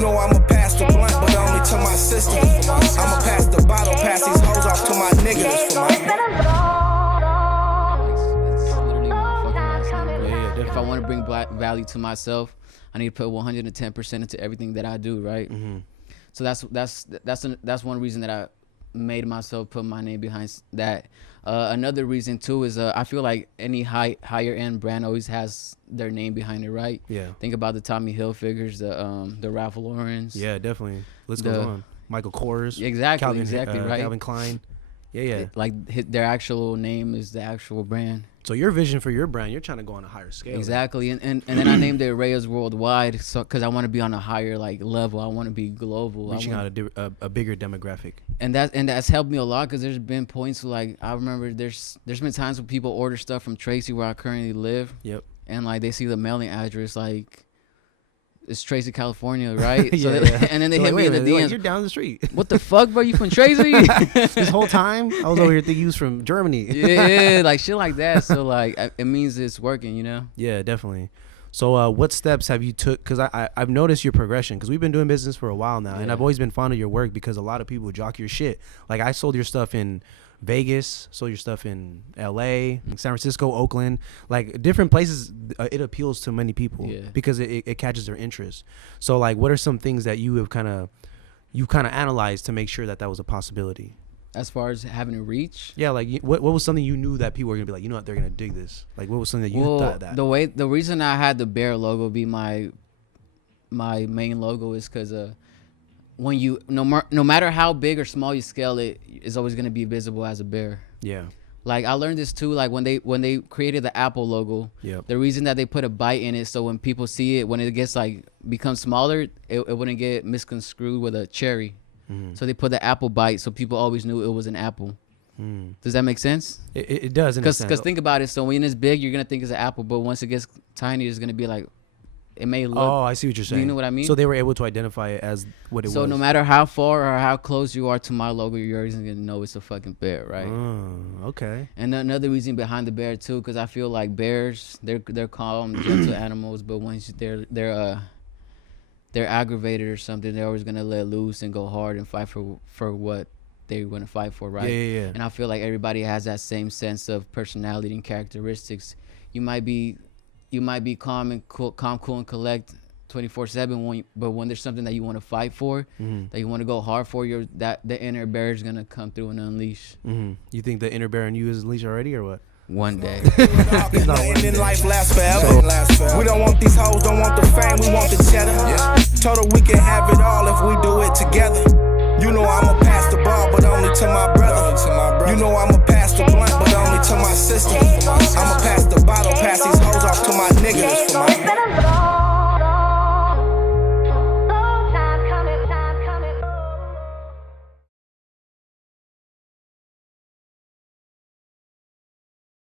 know I'ma pass the blunt, but only to my sister. I'ma pass the bottle, pass these hoes off to my niggas. For my if I want to bring black value to myself, I need to put 110% into everything that I do, right? So that's one reason that I made myself put my name behind that. Another reason too is I feel like any higher end brand always has their name behind it, right? Yeah. Think about the Tommy Hilfigers, the Ralph Laurens. Yeah, definitely. List goes on. Michael Kors. Exactly, right. Calvin Klein. Yeah. Like their actual name is the actual brand. So your vision for your brand, you're trying to go on a higher scale. Exactly, and then I named it ReyesWorldWide, so because I want to be on a higher level. I want to be global. Reaching out a bigger demographic. And that's helped me a lot because there's been points where, I remember there's been times when people order stuff from Tracy where I currently live. Yep. And they see the mailing address it's Tracy, California, right? Yeah. And then they hit me in the DMs. You're down the street. What the fuck, bro? You from Tracy? This whole time I was over here thinking you was from Germany. Yeah, shit like that. So it means it's working, you know? Yeah, definitely. So what steps have you took? Because I've noticed your progression, because we've been doing business for a while now, and I've always been fond of your work because a lot of people jock your shit. Like I sold your stuff in Vegas, sold your stuff in LA, San Francisco, Oakland, different places. It appeals to many people because it catches their interest. So what are some things that you have kind of analyzed to make sure that was a possibility? As far as having a reach? Yeah, what was something you knew that people were gonna be you know what, they're gonna dig this? What was something that you thought that? The reason I had the bear logo be my main logo is because when you no matter how big or small you scale it, it's always gonna be visible as a bear. Yeah. I learned this too. When they created the Apple logo, the reason that they put a bite in it, so when people see it, when it gets becomes smaller, it wouldn't get misconstrued with a cherry. So they put the apple bite, so people always knew it was an apple. Does that make sense? It does. Because think about it. So when it's big, you're gonna think it's an apple, but once it gets tiny, it's gonna be it may look. Oh, I see what you're saying. You know what I mean? So they were able to identify it as what it was. So no matter how far or how close you are to my logo, you're always gonna know it's a fucking bear, right? Oh, okay. And another reason behind the bear too, because I feel like bears, they're calm, gentle animals, but once they're aggravated or something, they're always gonna let loose and go hard and fight for what they want to fight for, right? Yeah. And I feel like everybody has that same sense of personality and characteristics. You might be calm and cool and collect 24/7, but when there's something that you want to fight for, that you want to go hard for, the inner bear is gonna come through and unleash. You think the inner bear in you is unleashed already, or what? One day. Nothing in life lasts forever. We don't want these hoes, don't want the fame, we want the cheddar. Total, we can have it all if we do it together. You know